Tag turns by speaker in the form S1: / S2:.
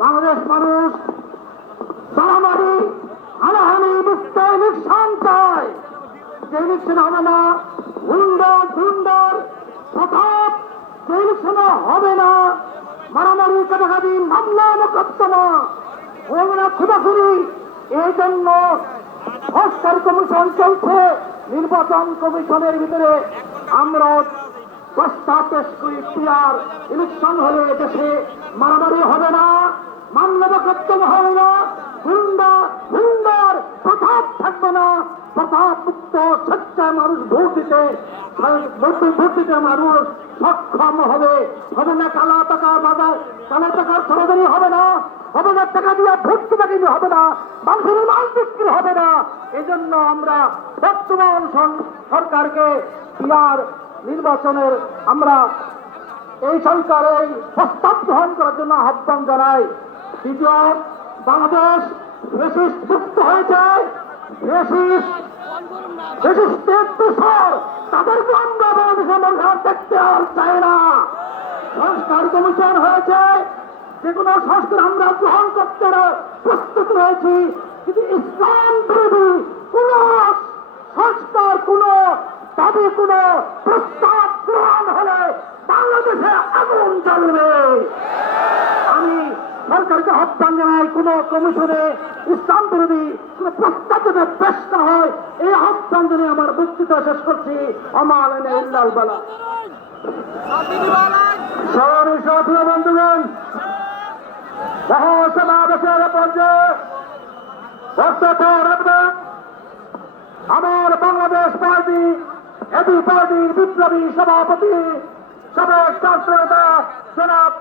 S1: বাংলাদেশ মানুষ মারামারি হানাহানি মুক্ত ইলেকশন চায়। যে ইলেকশন হবে না হুন্ডর ধুন্ডর প্রতাপ, যে ইলেকশনে হবে না, মারামারি, কাটাকাটি, মামলা, মোকদ্দমা না খুদাখুরি, এই জন্য সংস্কার কমিশন চলছে। নির্বাচন কমিশনের ভিতরে আমরা প্রস্তাব পেশ করি পিয়ার ইলেকশন হলে দেশে মারামারি হবে না মোকদ্দমা হবে না হুন্ডা, হুন্ডার প্রতাপ থাকবে না প্রতাপ মুক্ত স্বেচ্ছায় মানুষ ভোট দিতে ভোট দিতে মানুষ সক্ষম হবে। হবে না কালা টাকার বাজার, কালা টাকার সরাসরি হবে না হবে না টাকা দিয়ে ভোট কিনে হবে না, মানুষের মাল বিক্রি হবে না। এজন্য আমরা বর্তমান সরকারকে বিহার নির্বাচনের আমরা এই সরকার প্রস্তাব গ্রহণ করার জন্য আহ্বান জানাই। দ্বিতীয়, বাংলাদেশ ফেসিস্ট মুক্ত হয়েছে। তুষার তাদেরকে আমরা হয়েছে। আমরা করতে প্রস্তুত রয়েছি। কিন্তু ইসলাম বিরোধী কোন দাবি কোন প্রস্তাব গ্রহণ হলে বাংলাদেশে আগুন জ্বলবে। আমি সরকারকে আহ্বান জানাই, কোন কমিশনে ইসলাম বিরোধী কোন প্রস্তাব যাতে পেশ না হয়, এই আহ্বান জানিয়ে আমার বক্তৃতা শেষ করছি। আমার বালা। সবাই সাথীয় বন্ধুগণ, মহাসমাবেশের পর্যায়ে বক্তব্য আমার বাংলাদেশ পার্টি এবি পার্টির বিপ্লবী সভাপতি সাবেক ছাত্র নেতা জনাব